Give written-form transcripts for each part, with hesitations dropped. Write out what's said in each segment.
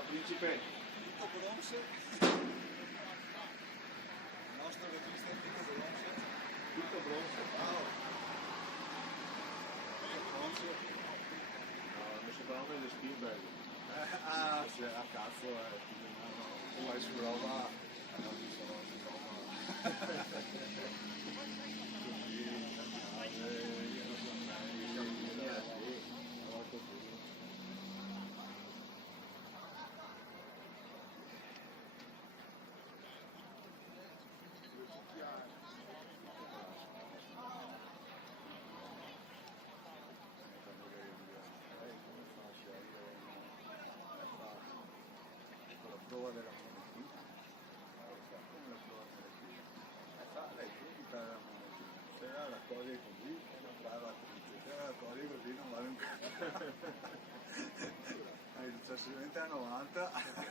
Ciao principe. Tutto bronzo. Il nostro regista è tutto bronzo. Tutto bronzo. Wow. Tutto bronzo. No, mi sembrava delle Spielberg. Sì, a cazzo, tu vai su roba, non mi sono su roba. Così, io non so mai, così. La prova della monetina, come la prova della monetina? Lei tutta la monetina, se la toglie così non fa l'attrice, se la toglie così non vale un cazzo. Successivamente a 90 personaggio,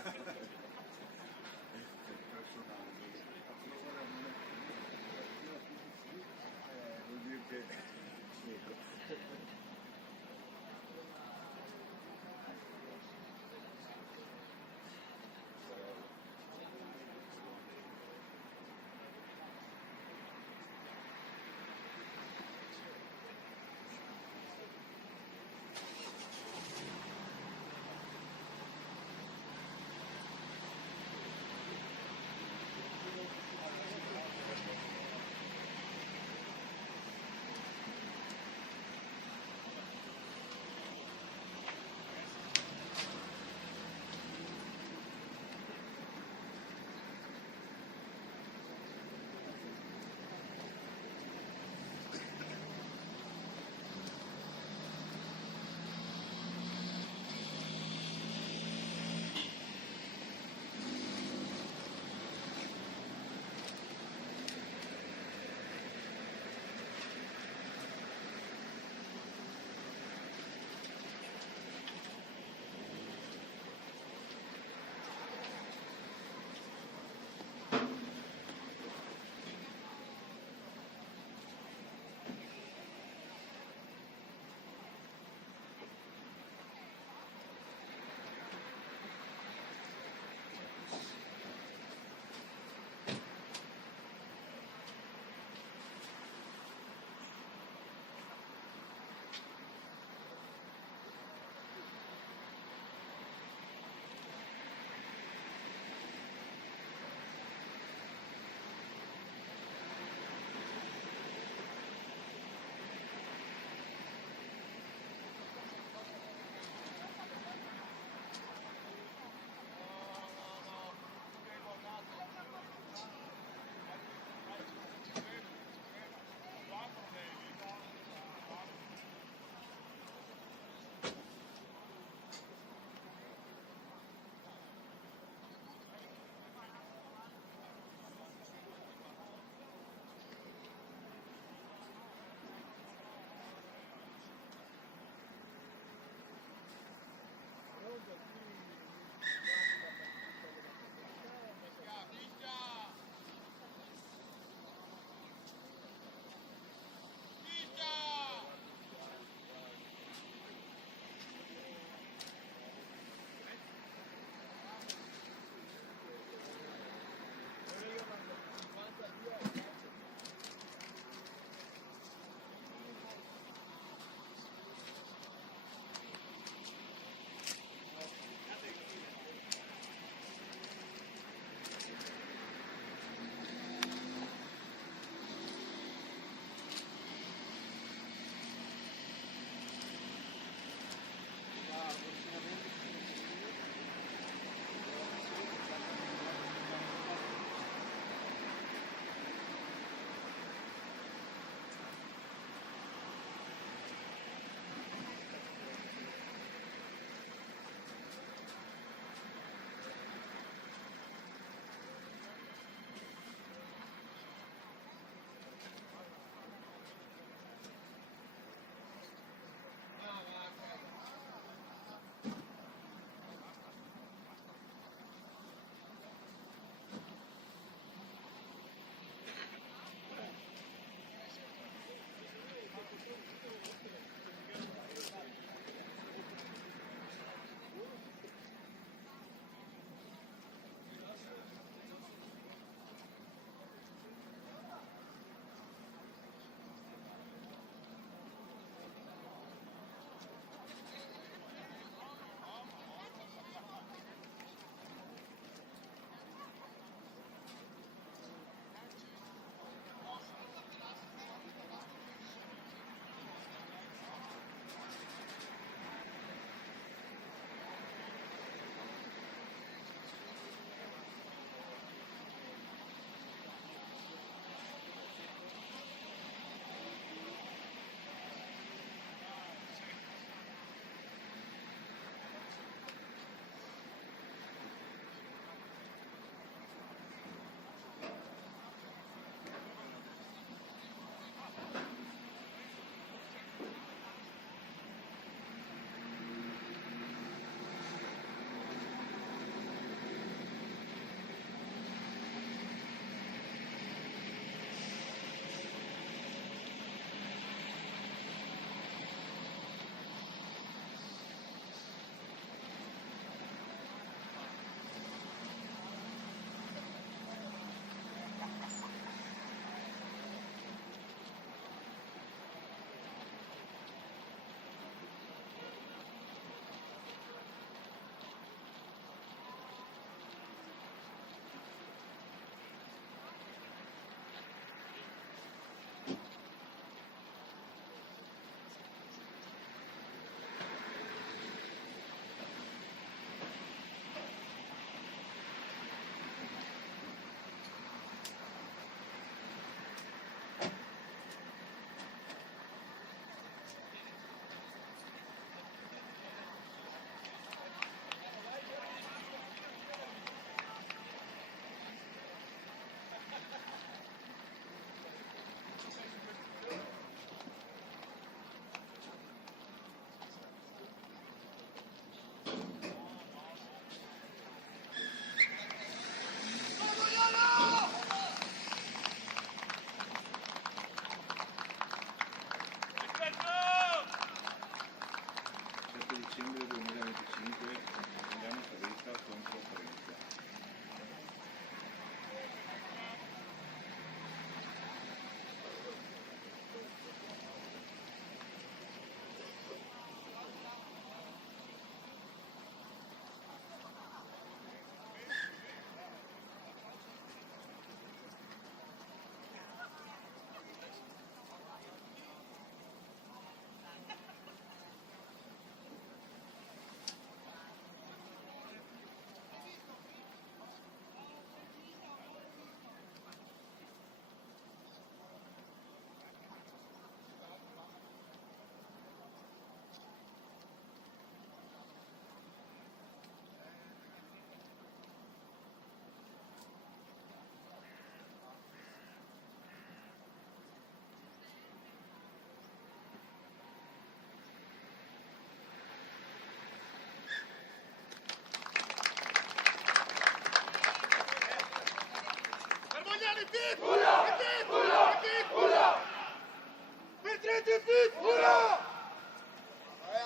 la prova della monetina, vuol dire che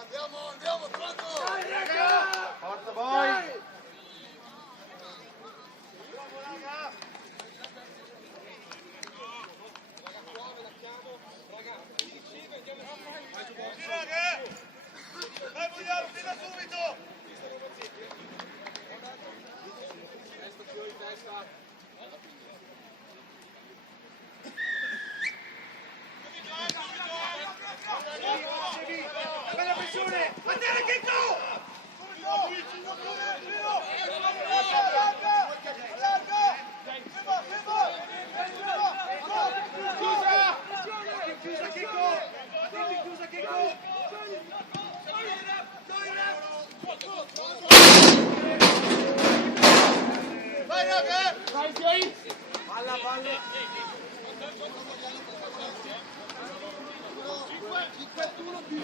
Andiamo, Franco! Forza voi! Vai vogliamo, tira subito! Bella pressione! Andare Chicco! Chiusa Chicco! Chiusa Chicco! Vai raga! Vai! Palla, palla! 51 più!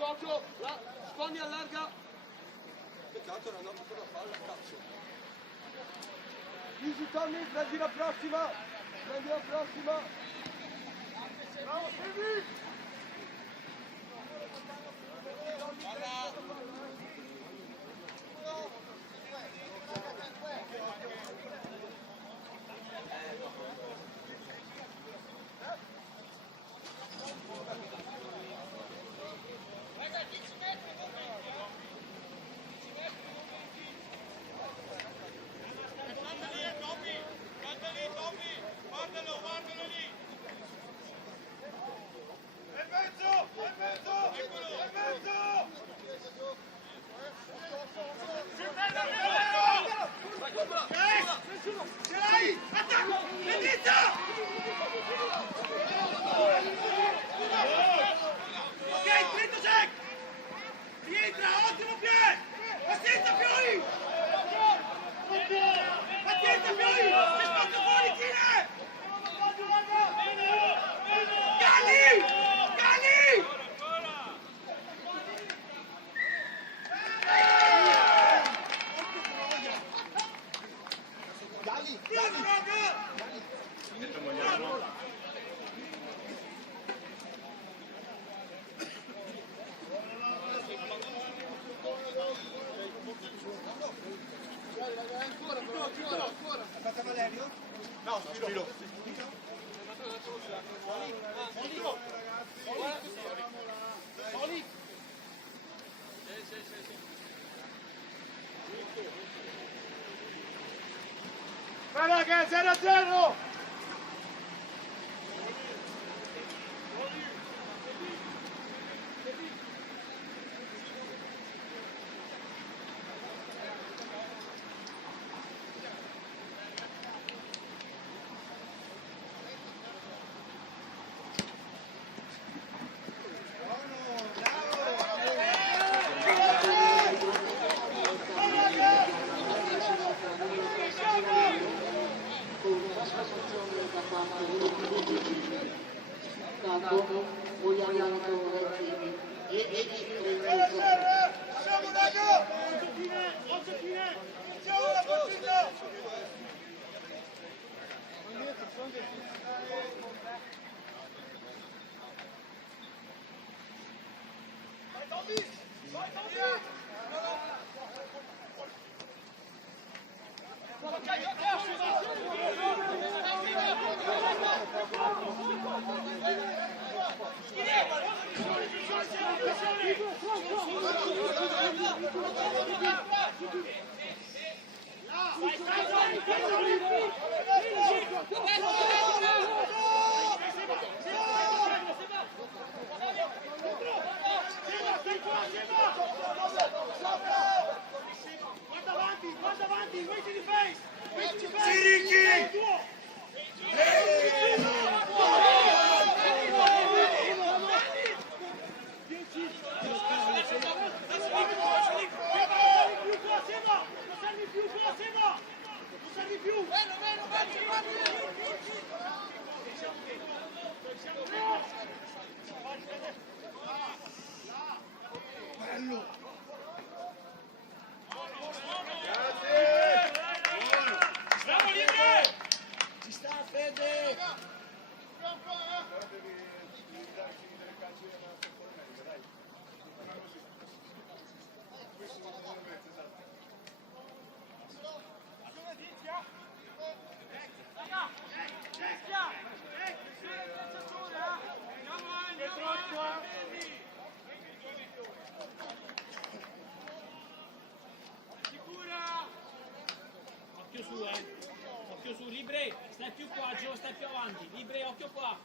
Occhio, la Spagna allarga. Peccato, non ho avuto da fare la cazzo. Easy Tommy, prendi la prossima. Bravo, Silvi. Aspetta Valerio? No, Spiro. Soli. Guarda che è 0-0! Occhio su, Libre, stai più qua, Gio, stai più avanti. Libre, occhio qua.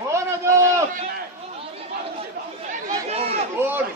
Buona Doc! Buono!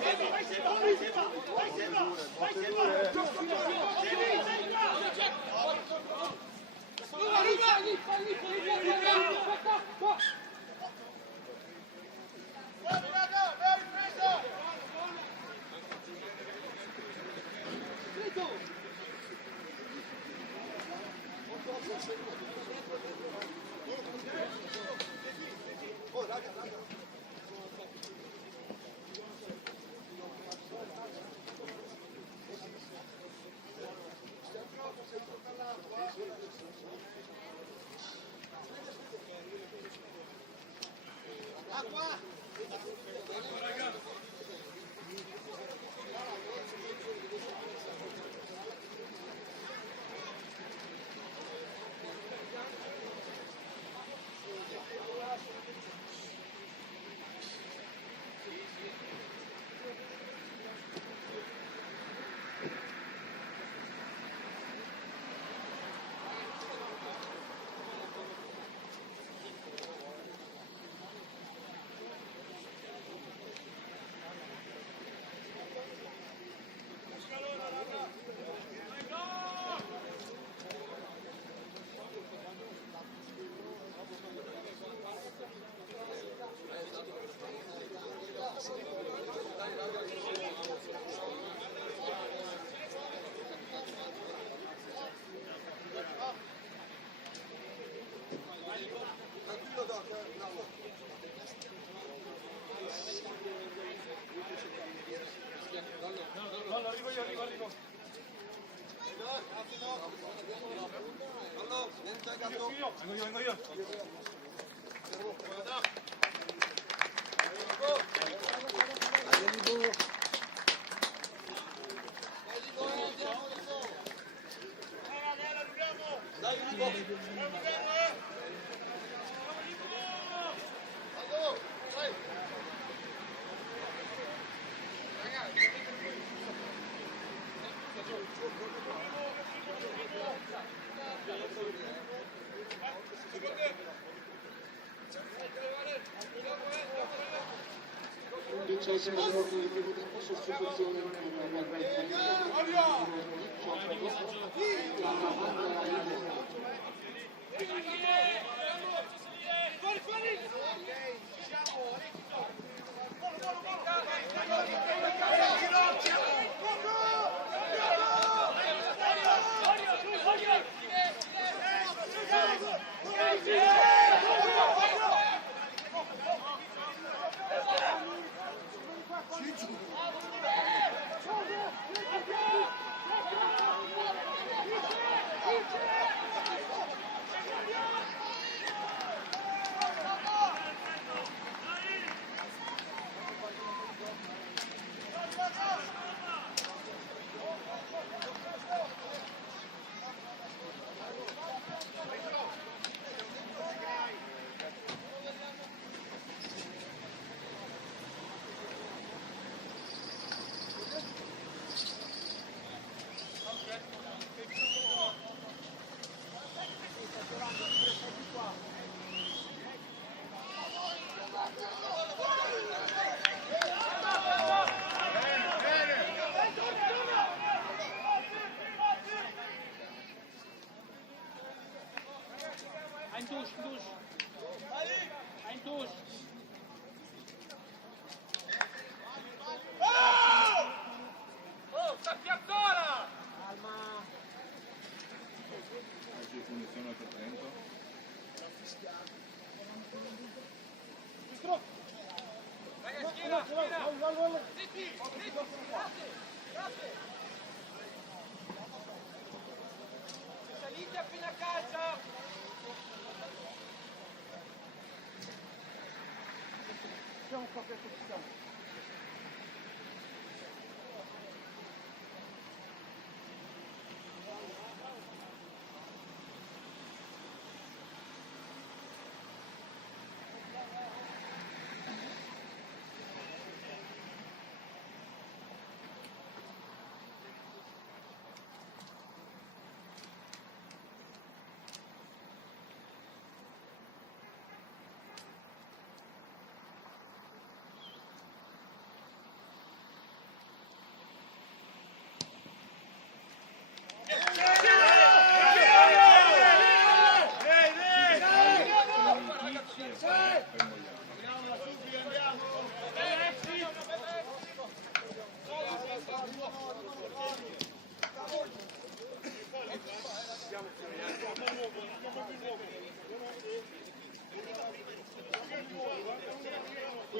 Vengo io. Sostituzione Ein Tusch. Ein Tusch. Oh, sta piazzola! Calma. Oggi funziona per Trento. Vai, schiena. Zitti. Grazie. Salite appena a calcia. Siamo qua per posizione.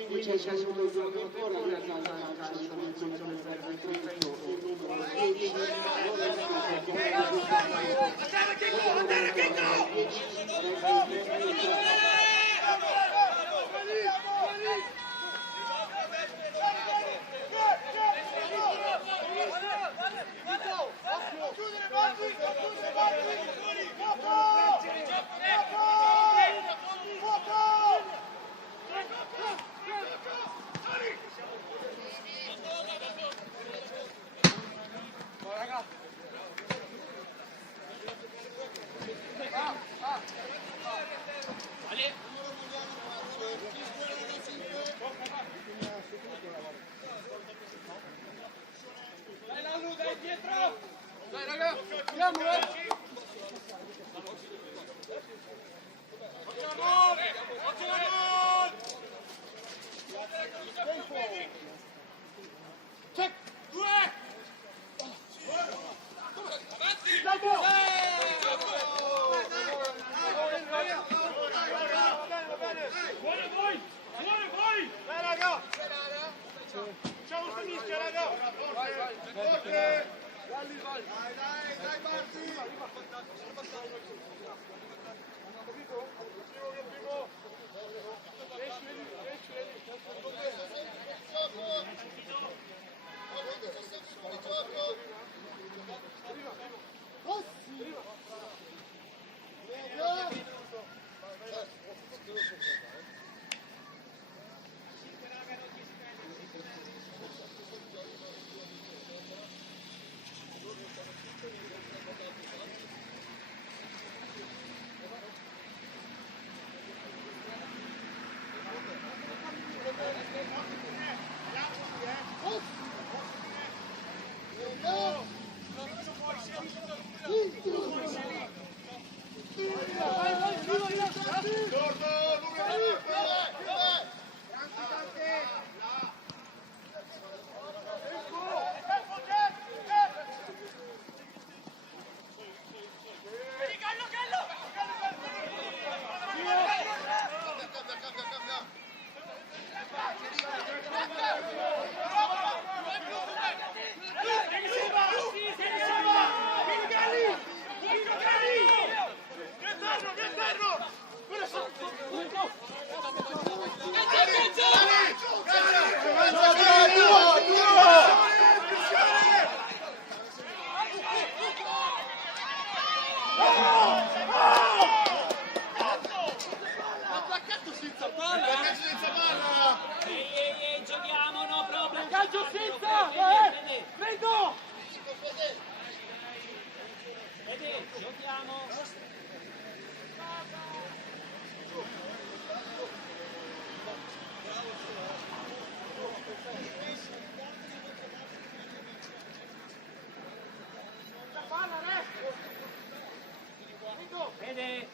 quindi c'è solo il giocatore che ha la soluzione per il 31 Giochiamo, no problem. Calcio senza! Vedo! Vedi, giochiamo. Vedi,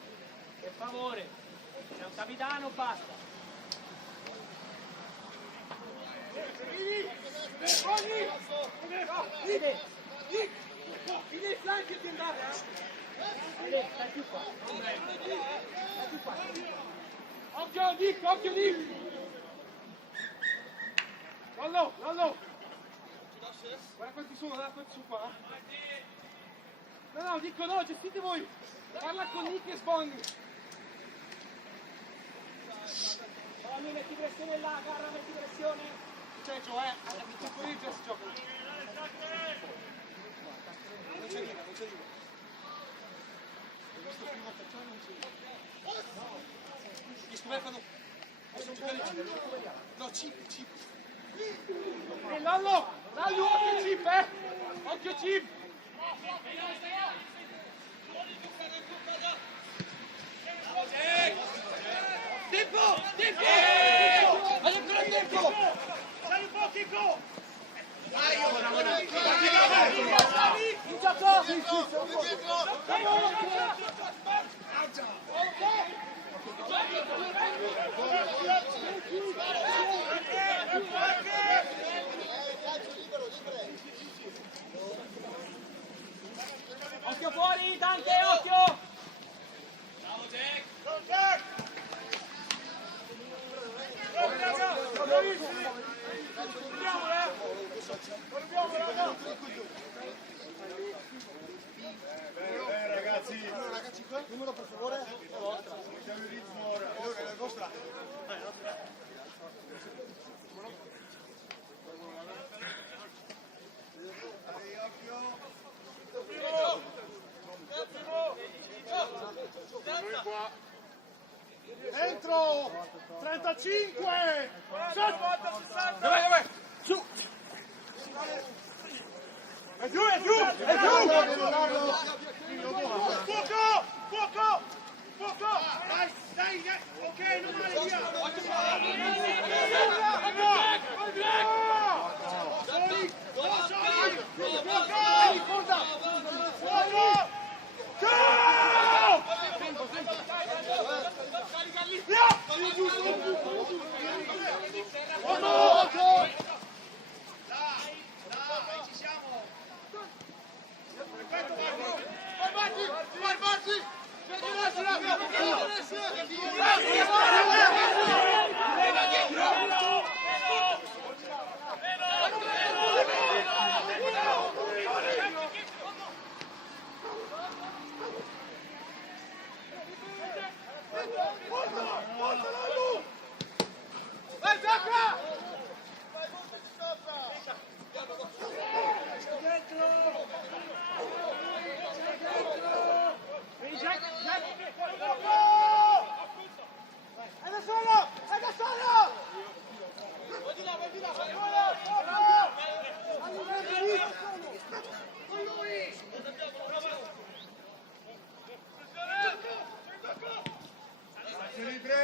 per favore, c'è un capitano, basta. I flanchi ti andare, stai più qua. Stai più qua. Occhio, Nick, occhio, Nick. Rollo, rollo. Guarda quanti sono, guarda quanti sono qua. No, dico no, gestite voi. Parla con Nick e Sbonni. Fammi, metti pressione là, Carra, metti pressione. C'è Gio, ti corregge si gioca. Non c'è niente, non c'è niente. Questo primo facciamo non c'è niente. Che scopertano? Possono giocare no, chip. Lallo, occhio chip, occhio chip. Tempo! Hai ancora tempo! Sai un po' Chico! Dai, in gioco! Occhio fuori, Dante, occhio! Bravo Jack! Numero per favore? È vostra. Siamo in ritmo ora. È la vostra? Dai, occhio. Dentro! 35! 60! Dov'è? Su! È giù, è giù! È giù! Fuoco! Fuoco! Fuoco! Dai, dai, ok, non male via! Soli! Soli! Fuoco! Fuoco! Ciao! Via! Dai, ci siamo! Perfetto, vai, Marti! Vai, Zacca! È da solo! È da solo! Vai di là, vai di là! Con lui! Libre!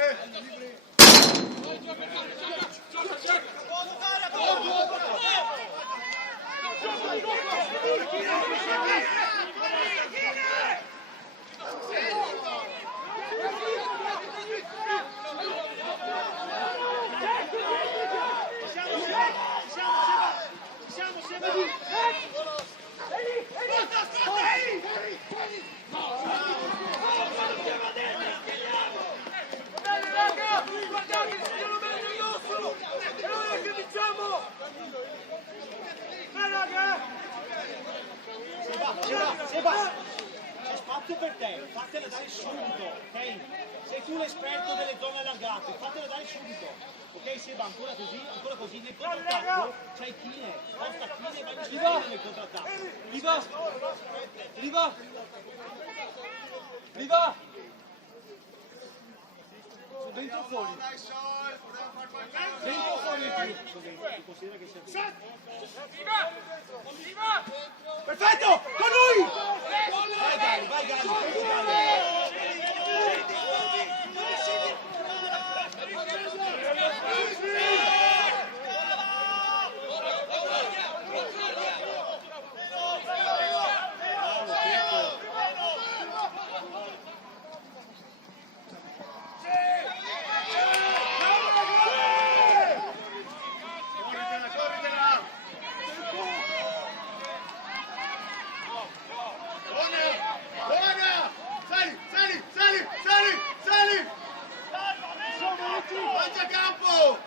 Seba, c'è spazio per te, fatela dare subito, ok? Sei tu l'esperto delle zone allargate, fatela dare subito, ok Seba? Ancora così, nel contrattacco c'hai Chine, sposta Chine e vai vicino nel contrattacco. Riva! Riva! Riva! Sono dentro o fuori? Dentro o fuori il più? Si considera che sia Perfetto! Con lui! Vai Gali, vai Mangia campo!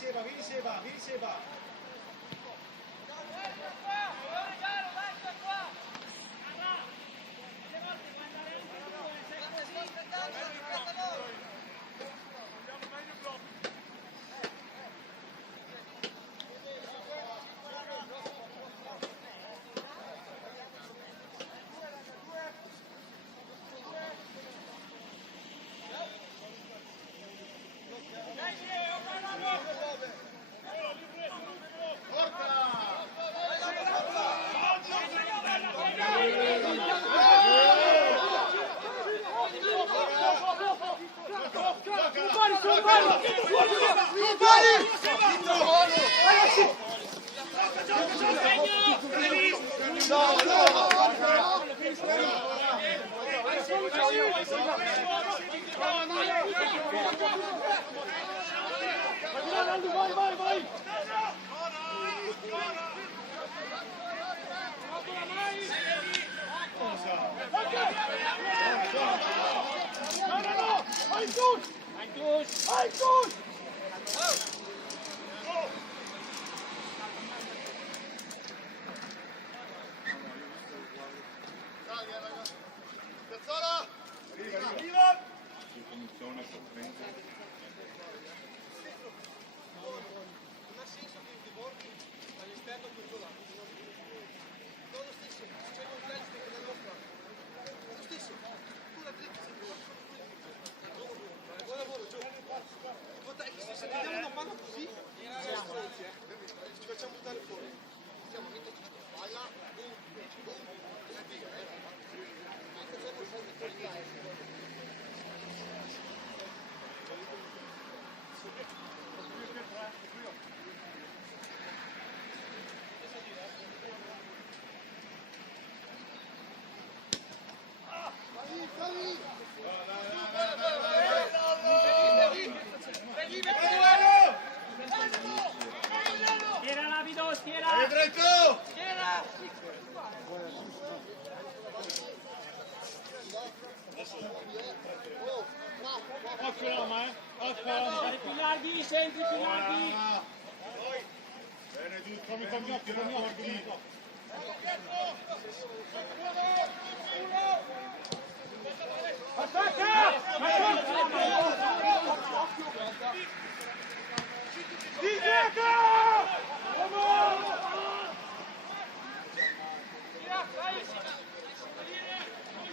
Seba, vieni Seba, vieni Seba. Punizione per 30. All'esterno questo là. Non lo stesso, c'è un gesto che non lo fa. Lo stesso, tu la dritta sei buono. Buon lavoro, Gio. Se vediamo una mano così, ci facciamo buttare fuori. Siamo a metterci palla, boom, boom, e via. Facciamo il fondo. Schiera Lavido, schiera! Schiera! Occhio Roma, occhio! Più larghi, sempre più larghi! Bene giusto, fammi con gli occhi! Attacca!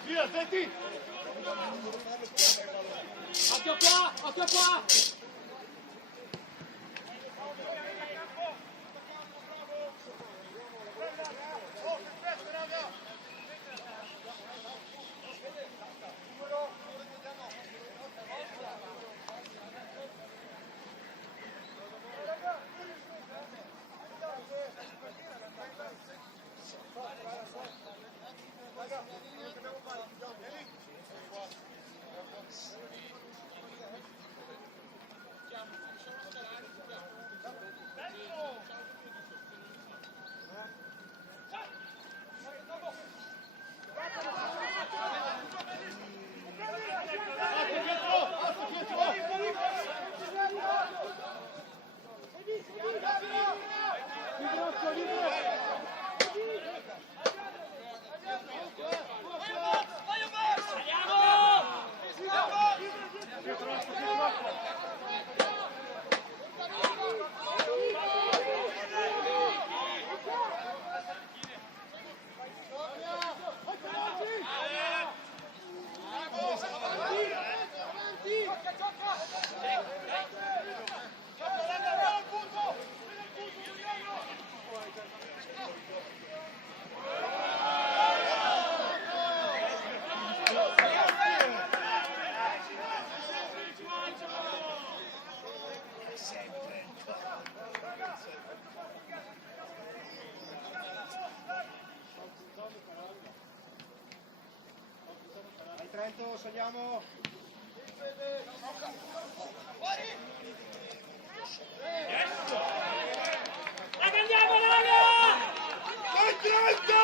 Via, senti! Occhio qua, occhio qua! Trento, saliamo! Raga, andiamo, raga! Vai Trento!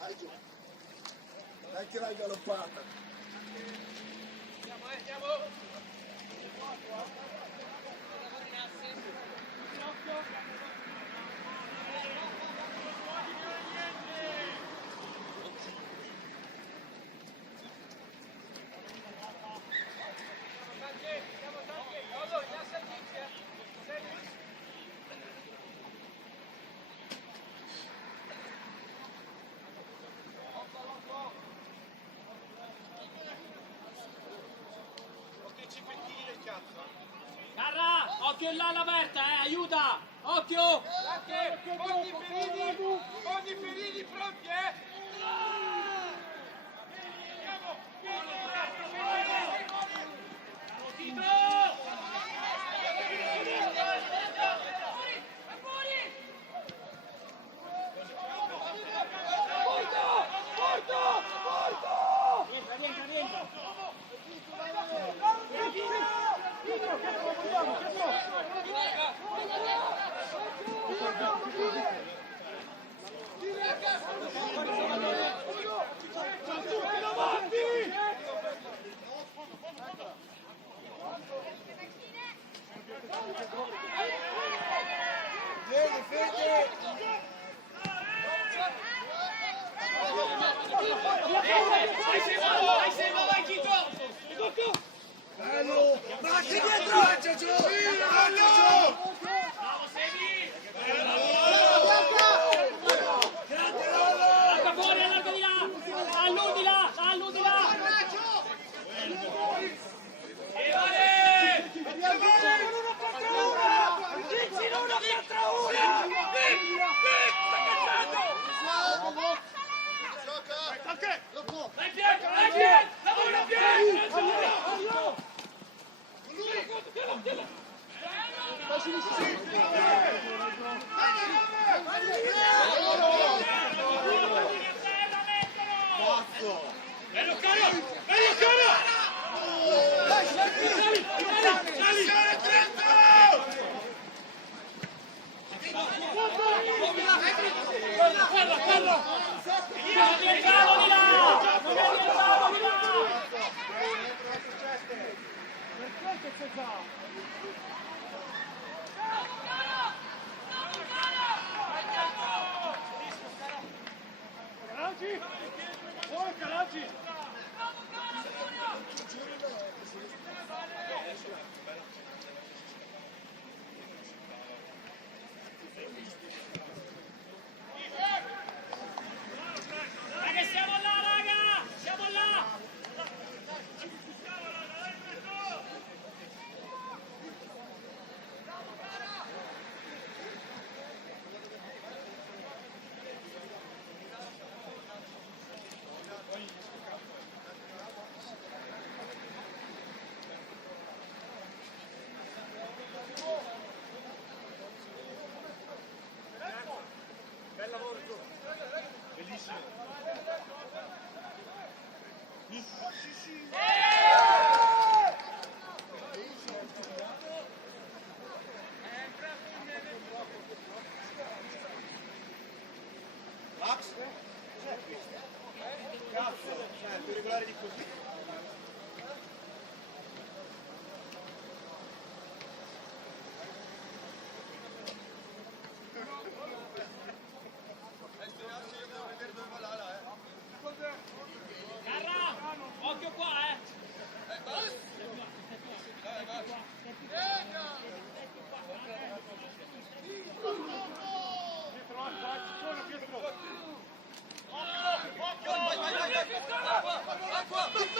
Dai giù. Dai che l'hai galoppata. Andiamo. Carra, occhio là all'aperta, aiuta! Occhio! Ogni Perini pronti, Vieni, Fede! Bello! Batti dietro! Faccia giù! Allarga fuori, allarga di là! Alludi là!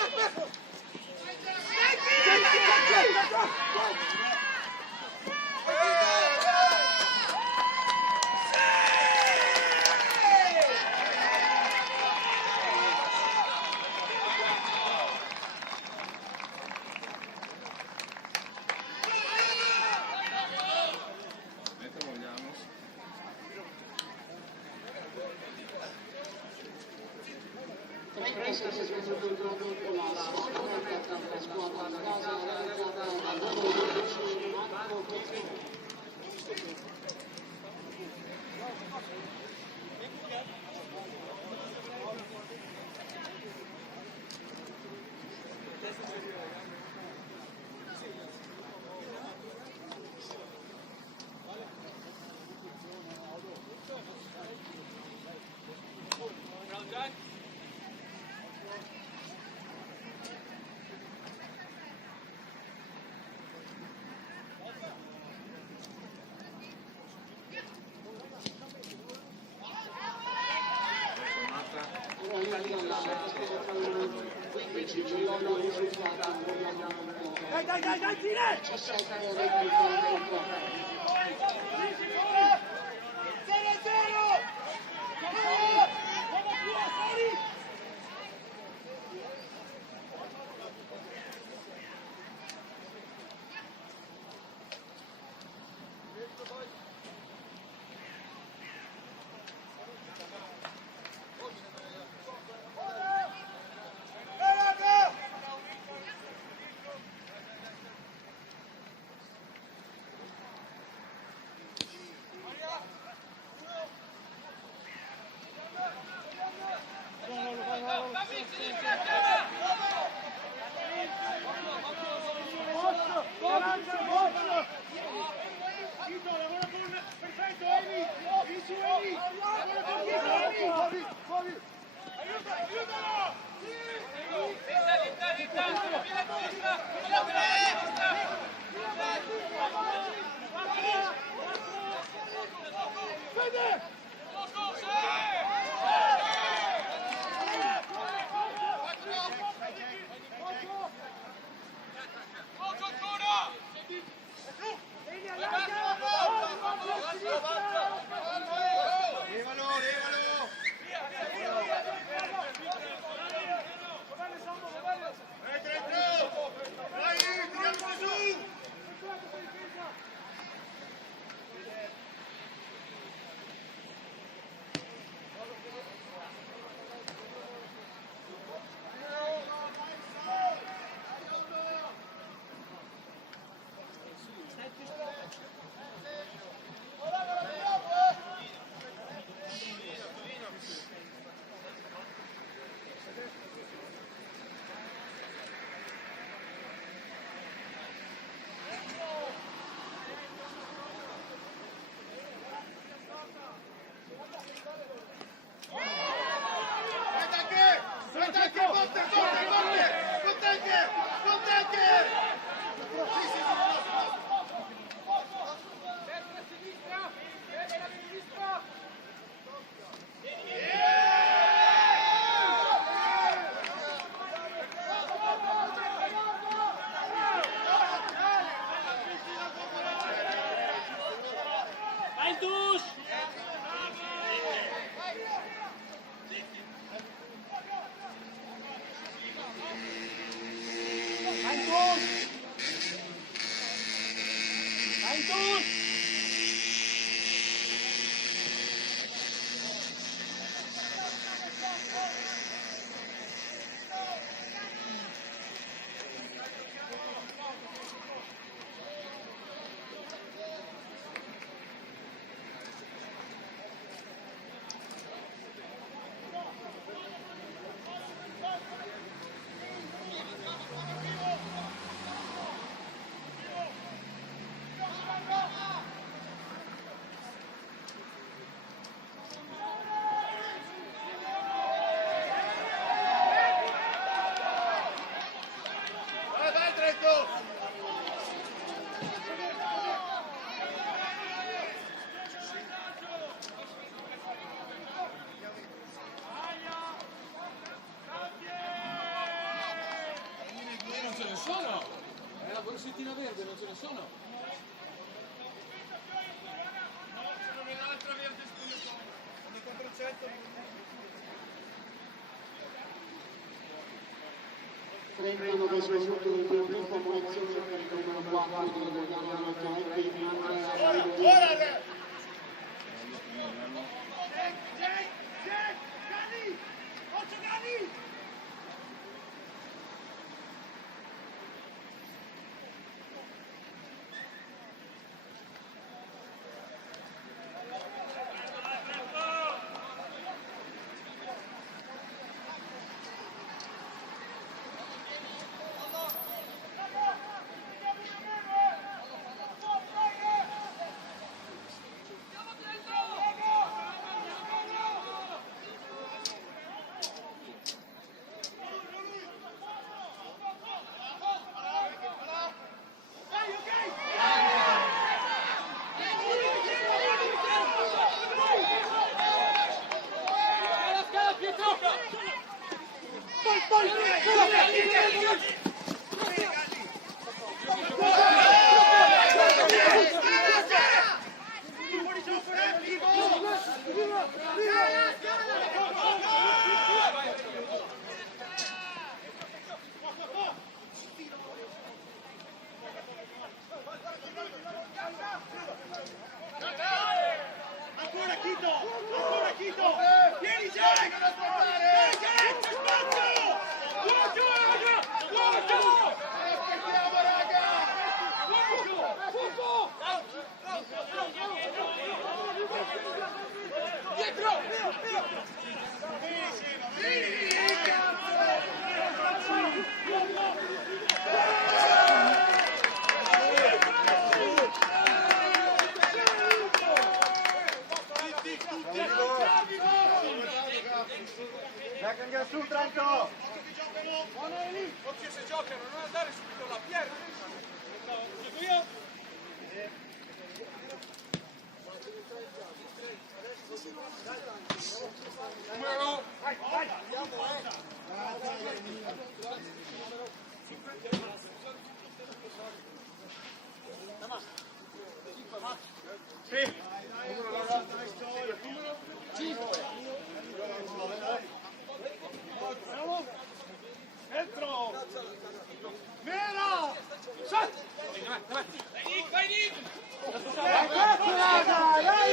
Vai, questa seconda con la seconda squadra a casa realizzata dal numero 12 Marco Petrino. Dai, tira! 0-0! borsettina verde non ce ne sono? L'altra verde di 400. 39 minuto del primo tempo, munizioni per il numero 4 dell'Italiano Giannetti, Andrea. Ancora Chito! Ancora Chito! Vieni Jack! Vieni Jack! C'è spazio! Guarda, raga! Aspettiamo, raga! Dietro! Dai, andiamo su, Franco! Occhio se giocano, non andare subito là, Piero! Numero! Sì! Dentro! Mera! Shot! Vai Nick! Dai, dai!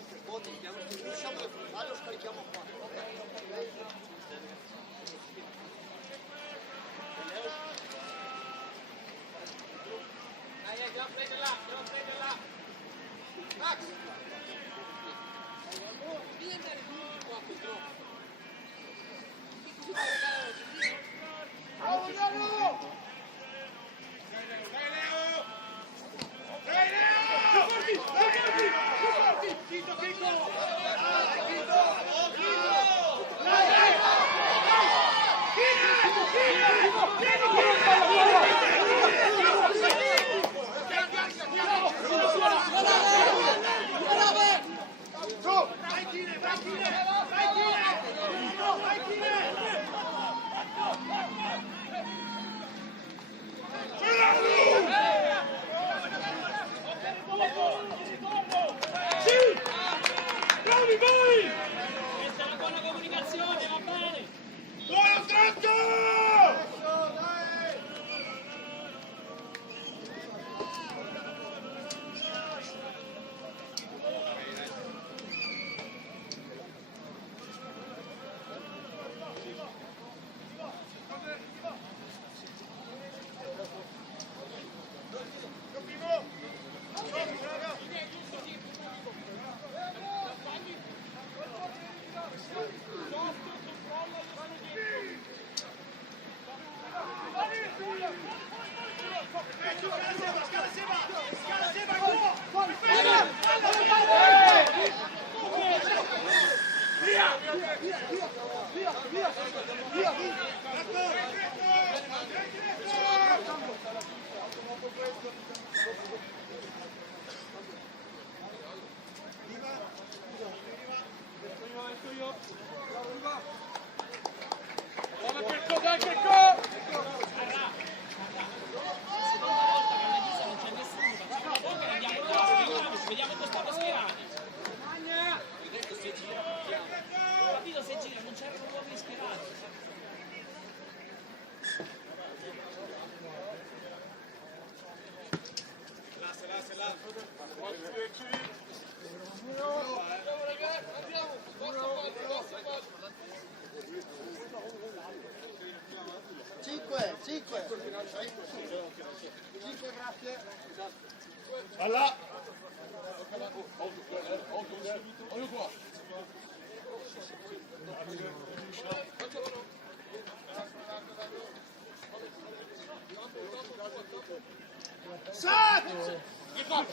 anche, Botti, riusciamo a fare, lo scarichiamo qua. Max! Devi andare giù qua, purtroppo. Questa è una buona comunicazione, va bene! Buono stretto! Vediamo quest'anno schierati. Capito, se gira, non c'erano uomini schierati. Cinque, grazie. Alla! Sat! Che fa?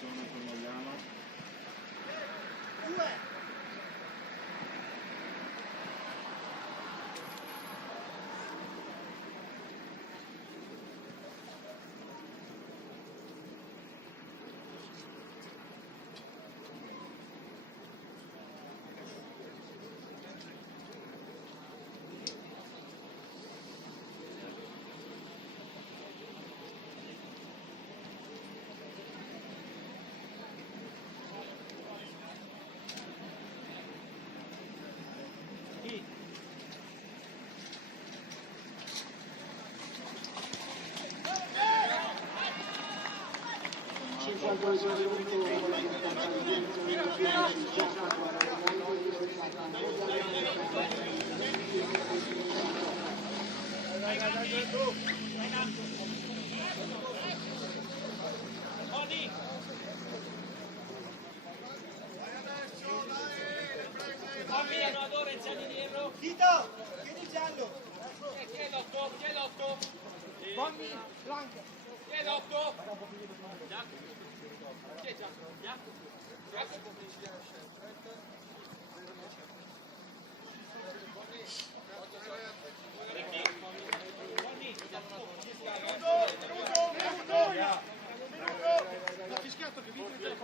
zona con Mogliano. Tito, chiedi il giallo. Chi è l'otto? Chi è l'otto? Bonni, Blanca. Chi è l'otto? Chi è Giacomo? Ha fischiato che vince il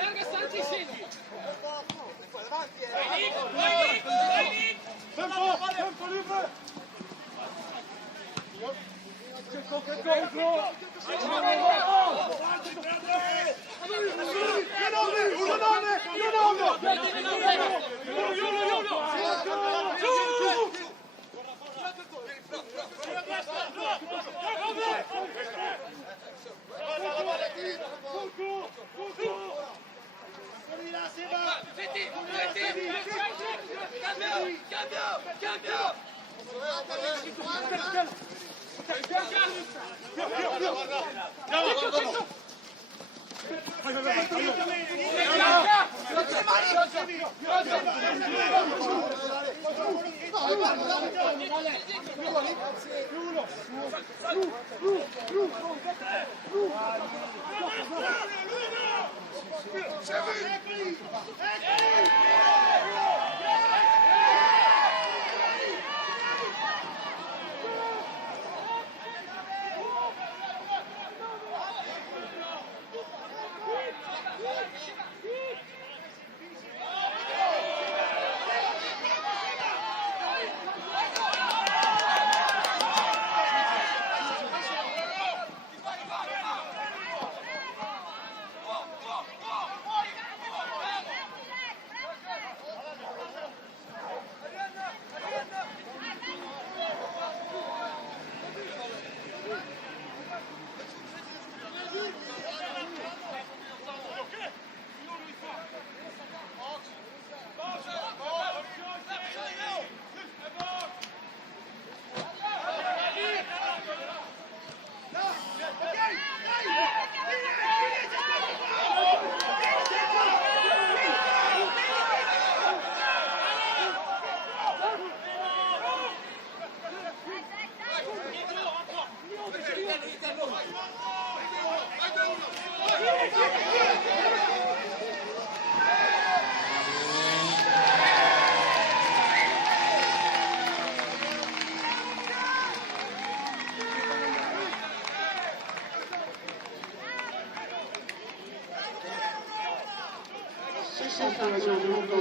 Larga Santi e scendi! Tempo libero!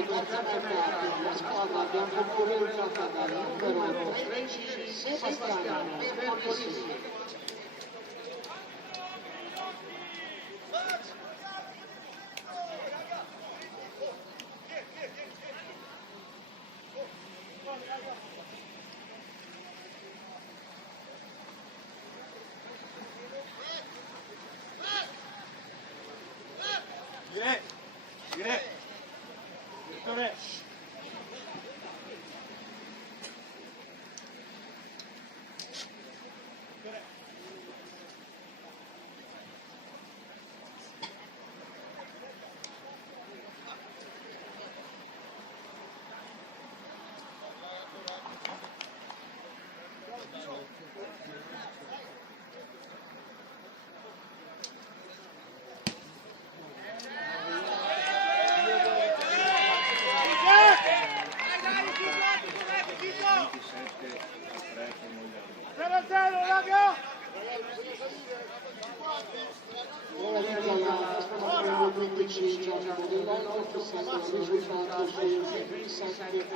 La squadra bianconfluenza dal numero 13 Sebastiano Perpolisi. Direttore. Ora via alla numero 15 Giorgio Di Lello, fissato il risultato su 7-3.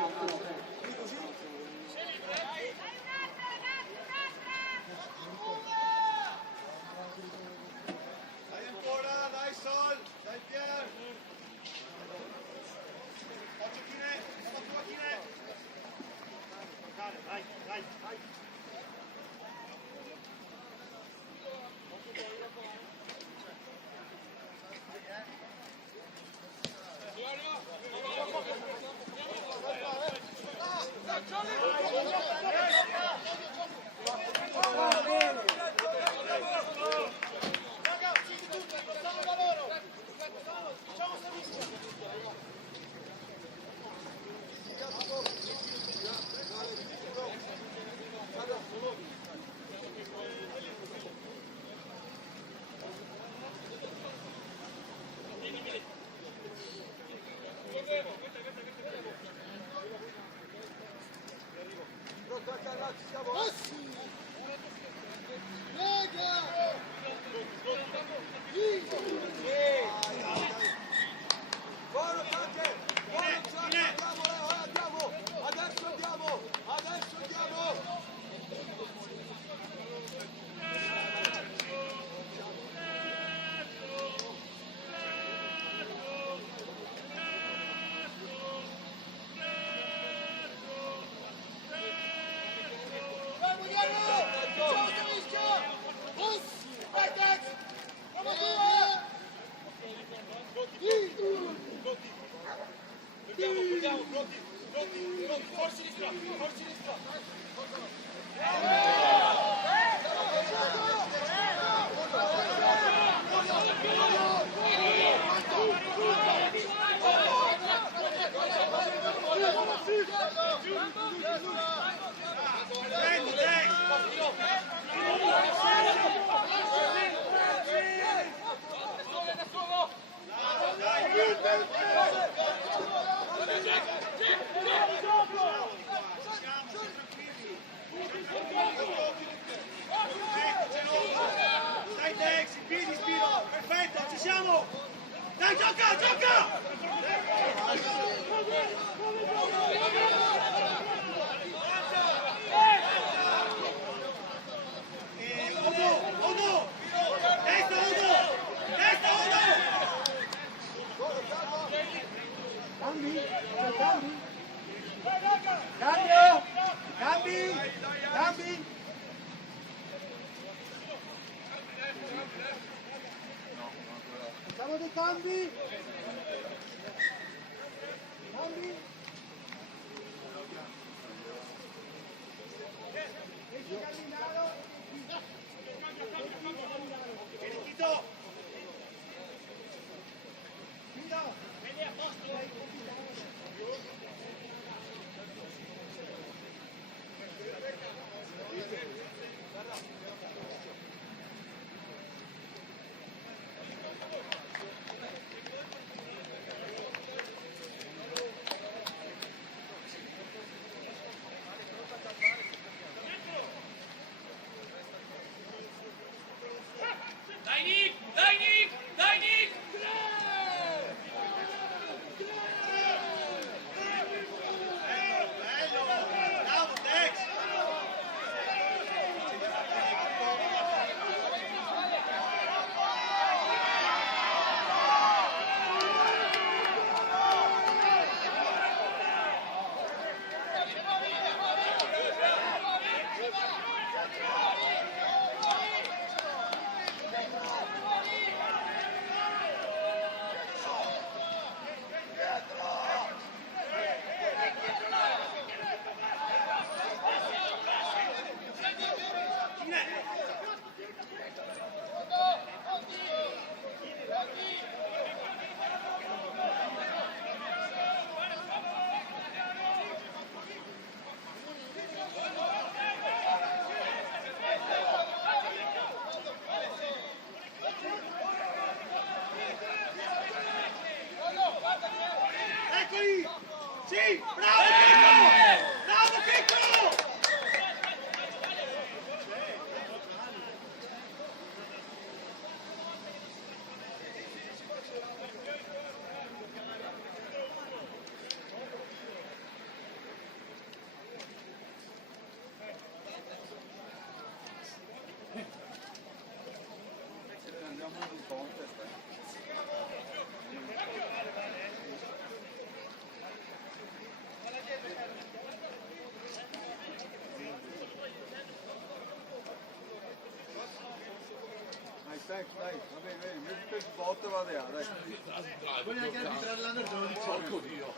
Dai ancora, dai Sol, dai Pier. Faccio Chine, faccio la Chine. Dai. Dai Dex, in piedi Spiro, perfetto, ci siamo! Dai, gioca! Uno! Destra uno! Cambi! Facciamo dei cambi! Dai Nick! Sì, bravo Chicco! Bravo Chicco! Andiamo in un contest. Dai, va bene, invece che sbotto va via, dai. Poi anche arbitrare l'Under 12. Porco Dio.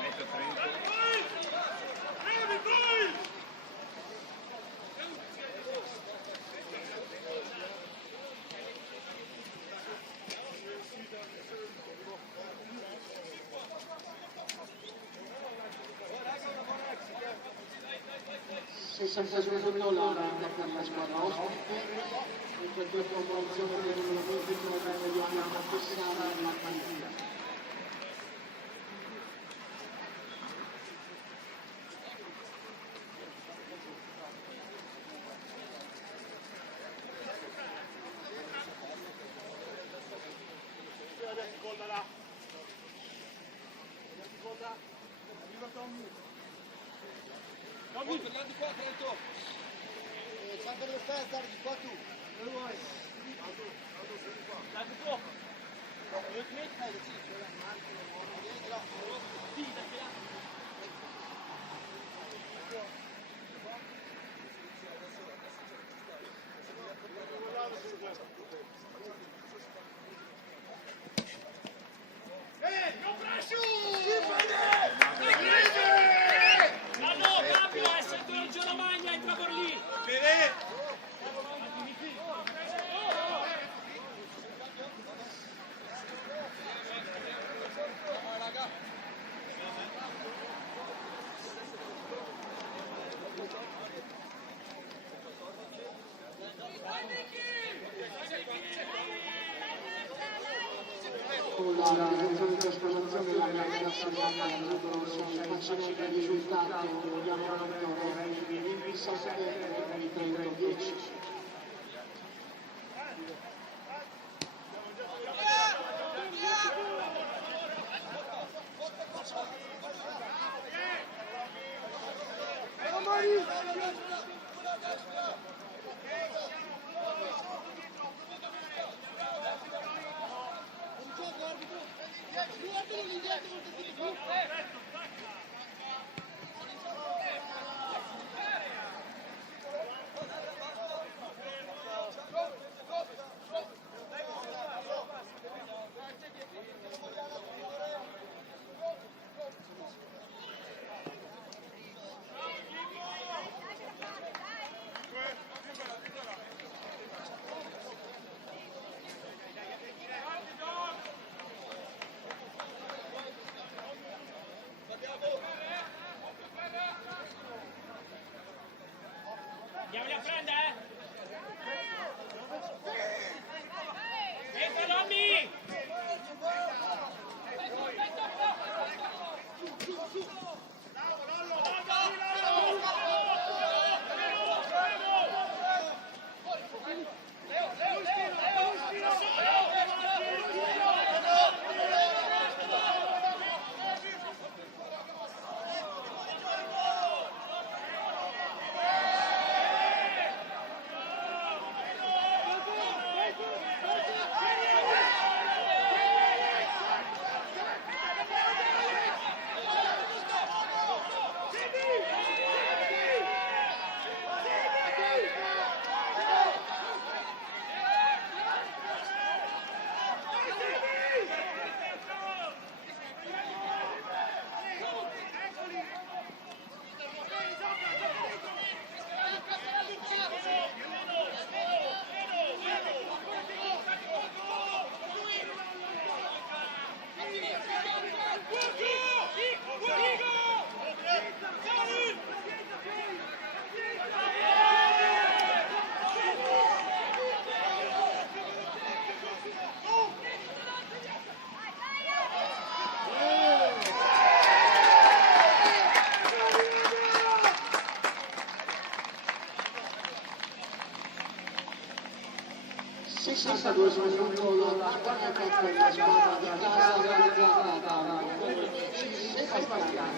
Metto 30. Sessanta secondo la randa per la squadra ospite e per la promozione del regolamento italiano a Tessana e Marcantina. Tommy, tornando qua, attento. Salta dello stadio, tardi, qua tu. Dove vuoi? Dai, tu. Dove ti metti? Sì, c'è la macchina, dietro. Sì, da là. Con la realizzazione di trasformazione della carriera associata al numero soddisfacente il risultato vogliamo anche 27 e 30-10. due secondi la quarta per la squadra di casa realizzata da Sebastiano.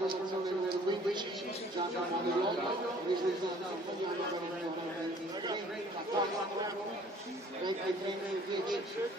La squadra numero 15, Gianna Modello, risultato italiano per numero 23, 14, 23, 10.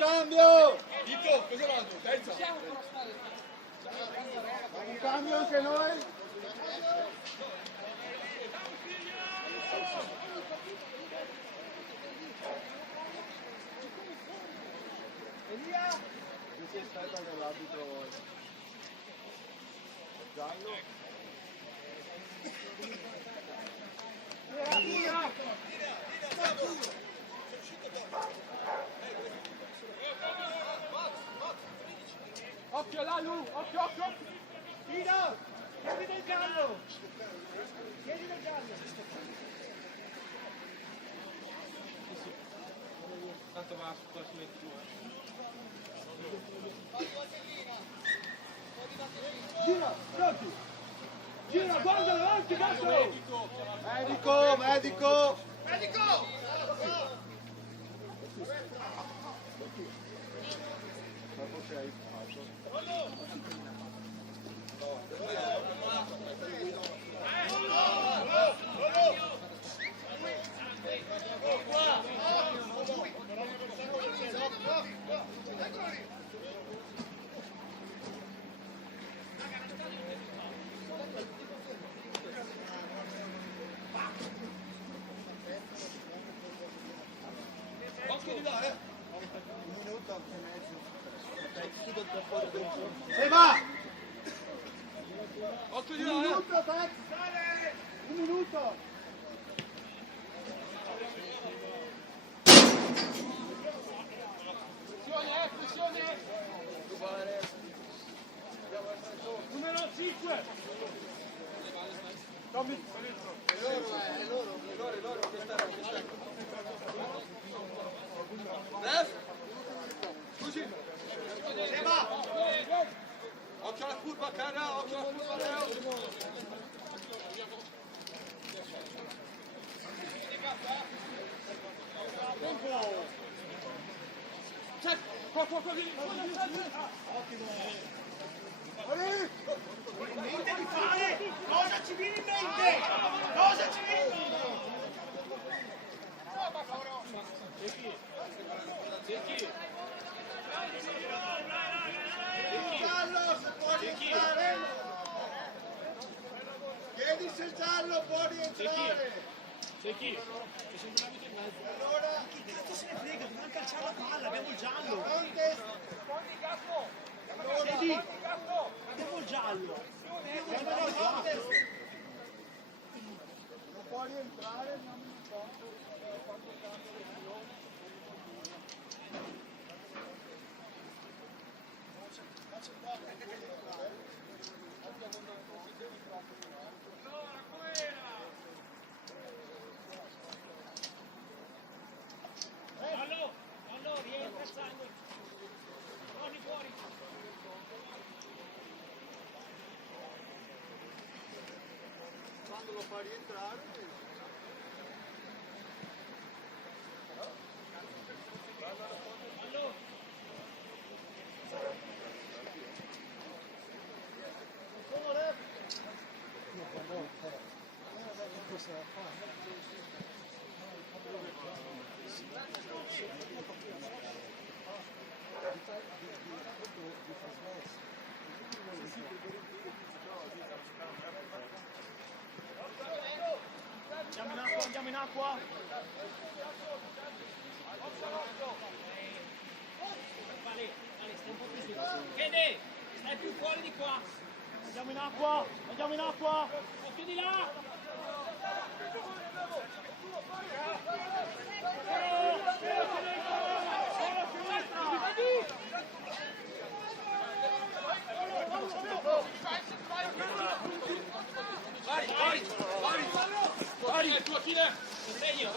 Cambio! Vito, cosa vado? Terza! Un cambio anche noi? Elia! Qui si aspetta che l'arbitro giallo. Via! Occhio Lalu, occhio, occhio! Tiro! Chiedi del giallo! Chiedi del giallo! Tanto va sulla gira, giochi! Gira, guarda davanti, cazzo! Medico, medico! Se va! Occhio di Un là, minuto, Tex! Un minuto! Pressione! Numero 5! Tommy! occhio alla curva, cara, occhio alla curva, Leo. Mente di fare? Cosa ci viene in mente? Cosa ci viene in mente? Giallo, se può rientrare! Chiedi se il giallo può rientrare! Allora, Chi cazzo se ne frega? Dobbiamo calciare la palla, abbiamo il giallo. Conte, Vedi? Abbiamo il giallo. non può rientrare, non può. Quando lo fa rientrare... Andiamo in acqua. Vale, stai un po' più su. Fede, stai più fuori di qua. Andiamo in acqua, occhio di là. Vai, tu Achille! Segno.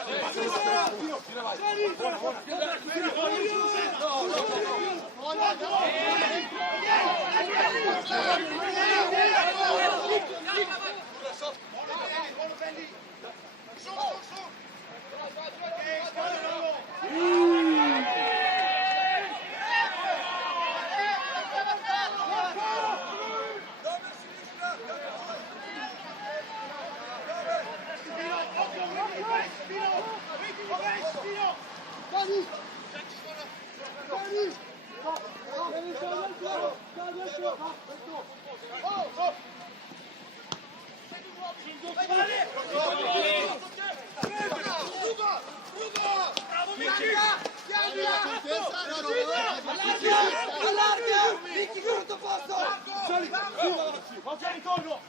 Ok, ritorno!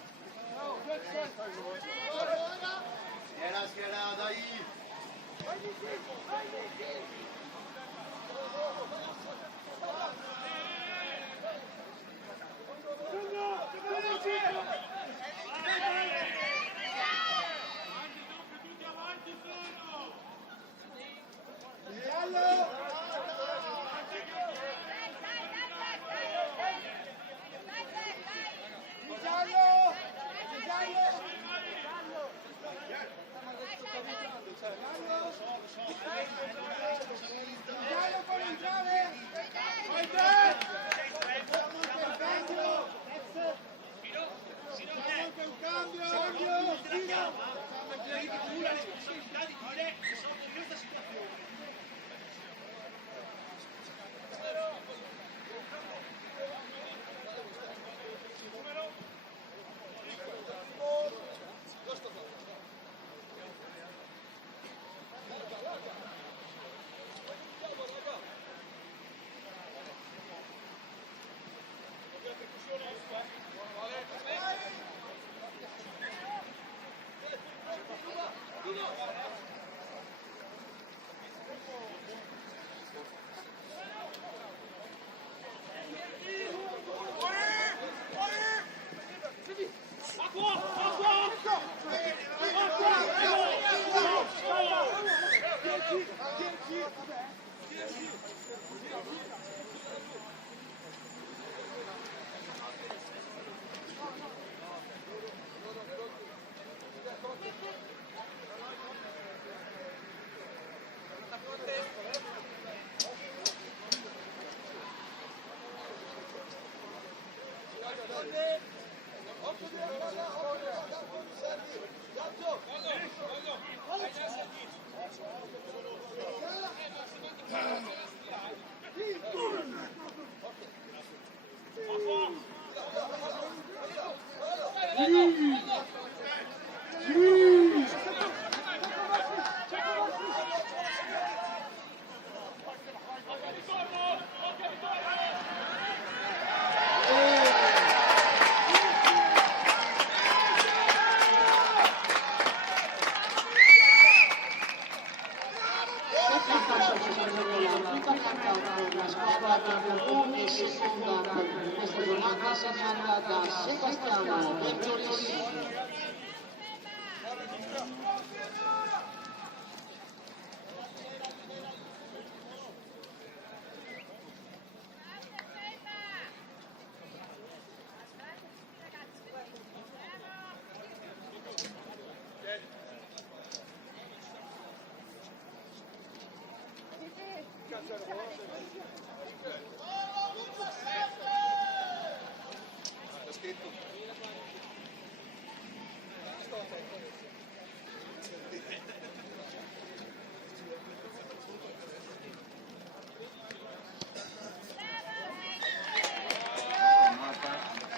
Schierata ahí. La squadra campione e seconda per questa giornata segnata da Sebastiano Bertolini.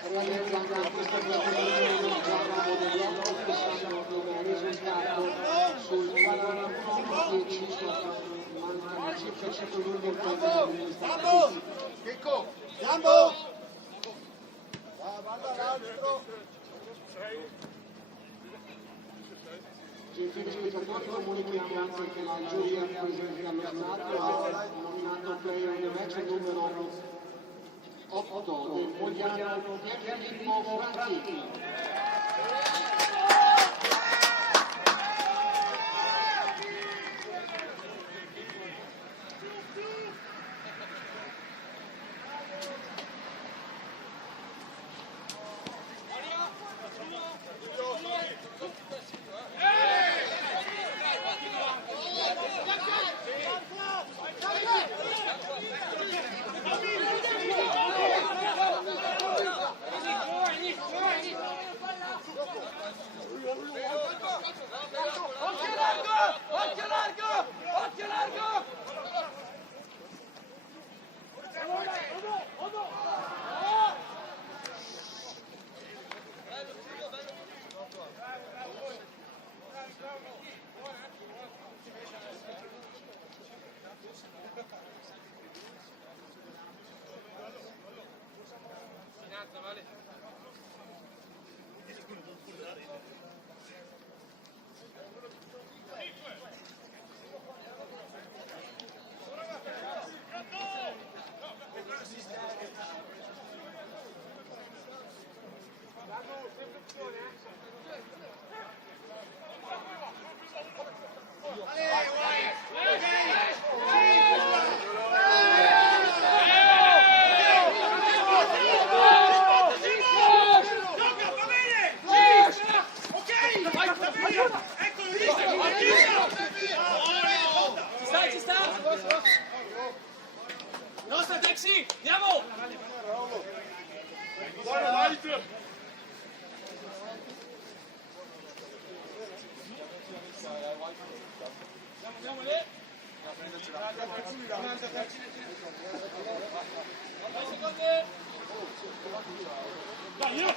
Realizzando questa giornata del blocco che sono risultato sul 41-10 mancano circa 5 minuti per terminare. Chicco! Giambo! Gentili spettatori, comunichiamo anche che la giuria presente allo stadio ha nominato player del match numero 8 del Mogliano Pierfilippo Franchi. Ci sta! Nostra taxi! Andiamo! Andiamo lì! Vai secondi! Dai, io!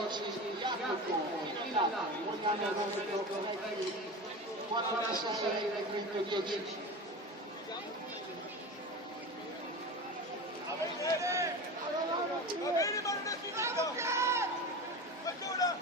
veloci, Jacopo, Milano, vogliamo il corretto 46 e 10. Va bene, ma non è finito! Ancora!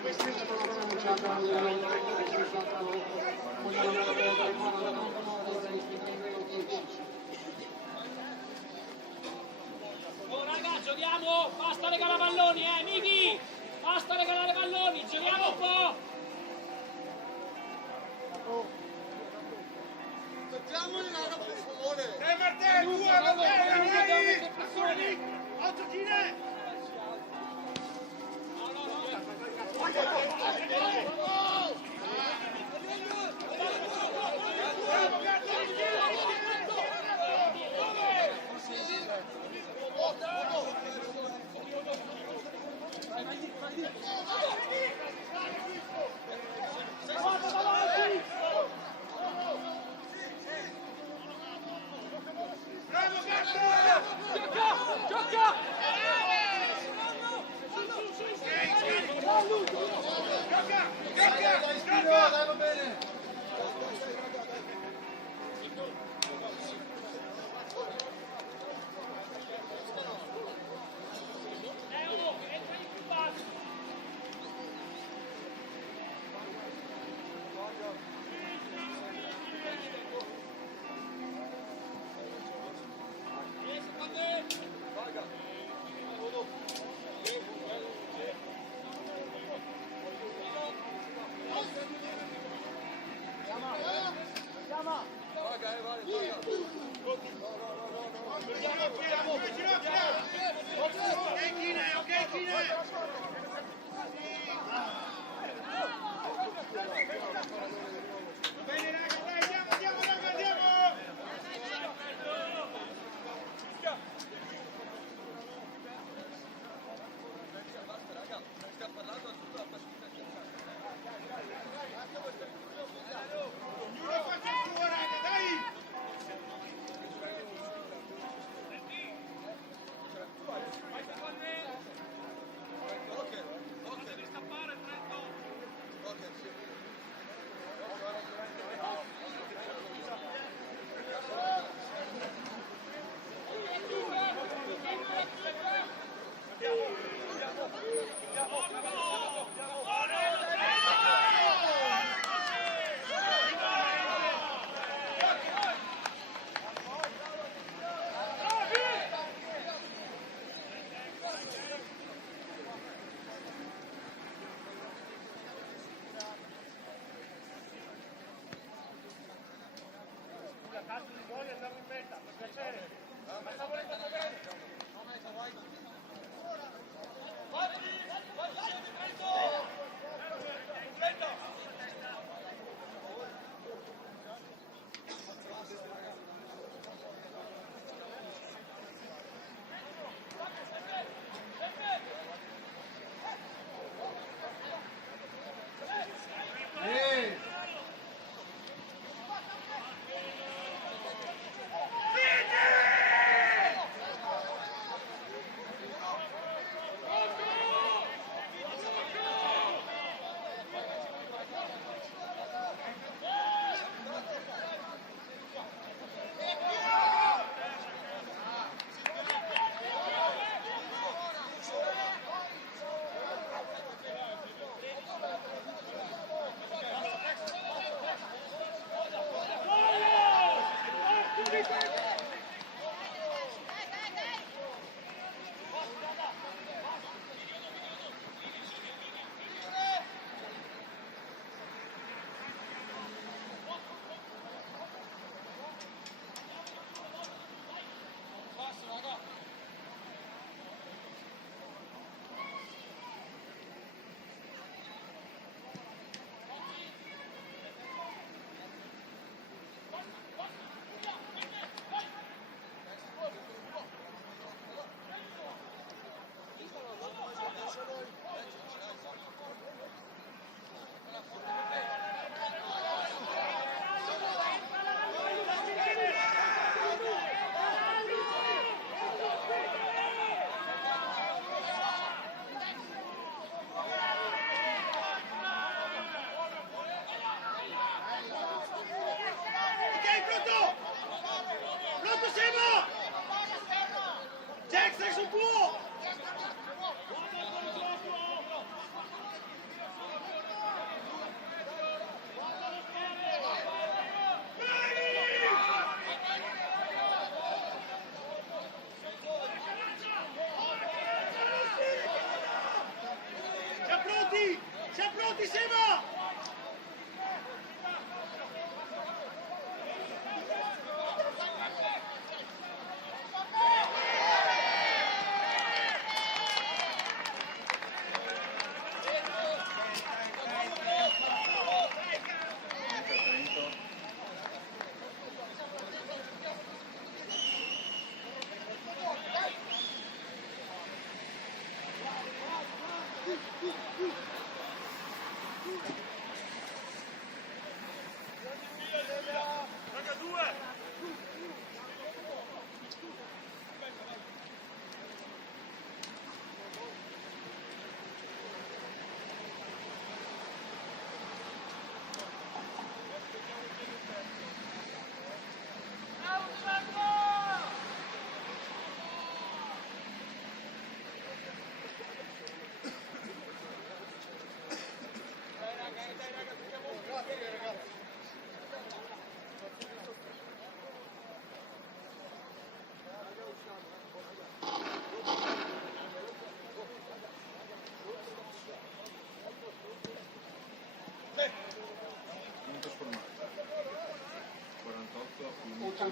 Questi sono pronunciati al risultato, vogliamo vedere il modo del 10. Oh raga, giochiamo! Basta regalare palloni, Miki! Basta regalare palloni, giochiamo un po'! Facciamoli raga, per favore! Martello, due, Martello, vai! Otto tine! Bravo Gatto! Gioca! Gioca! Gioca! Bene!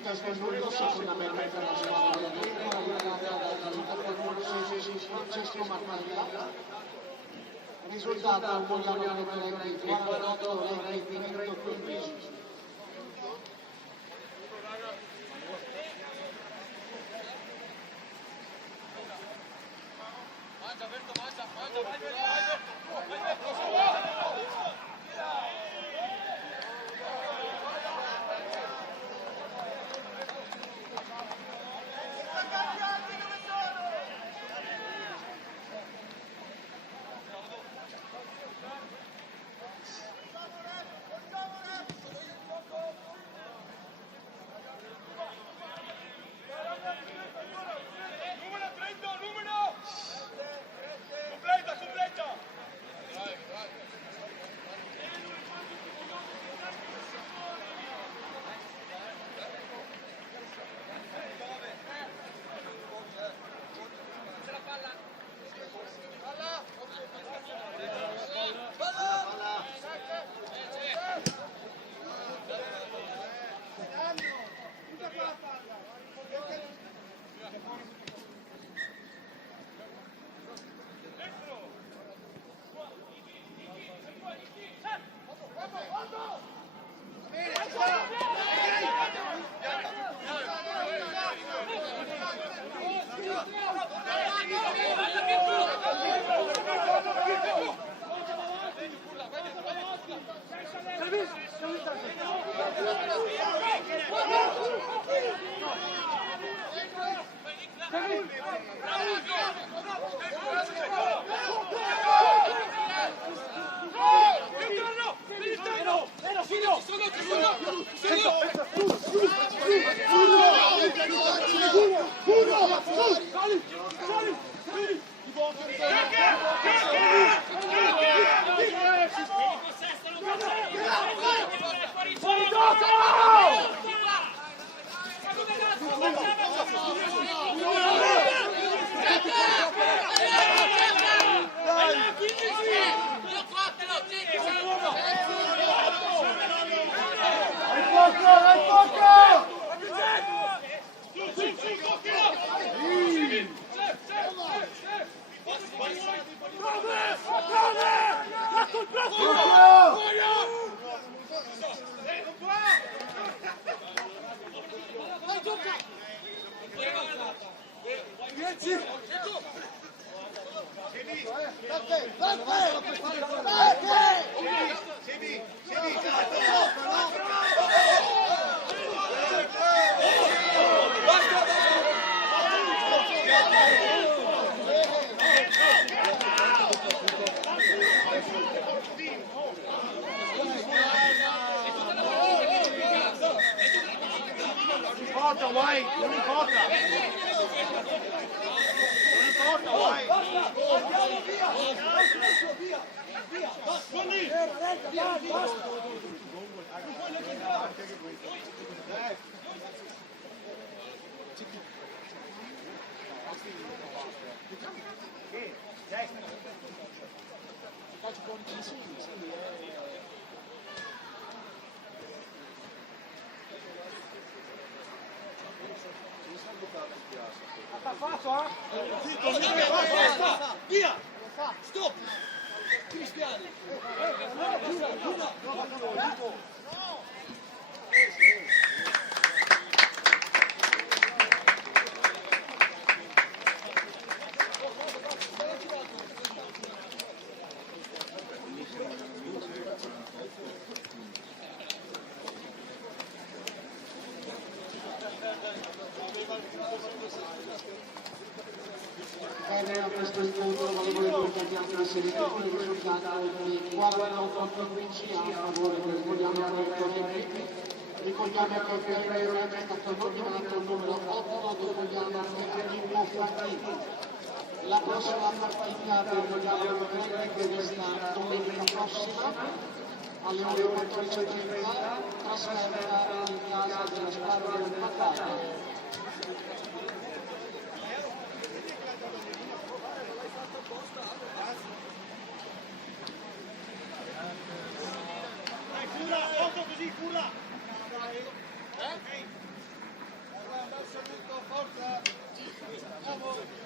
testa del numero, seconda meta per la squadra del Veneto, realizzata dal numero 16 Francesco Martella. Risultato Mogliano Vecchi 48, Vecchi Veneto 15. Via! Stop! Cristiani! Bene, a questo punto l'onorevole Gianni inserito con il risultato di 48-15 a favore del Mogliano Vecchi. Ricordiamo che il Guerrero è stato nominato il numero 8 del Mogliano Vecchi Fantini. La prossima partita del Mogliano Vecchi è prevista domenica prossima alle ore 14:30, trasferta in casa della squadra del Patata. Bravo.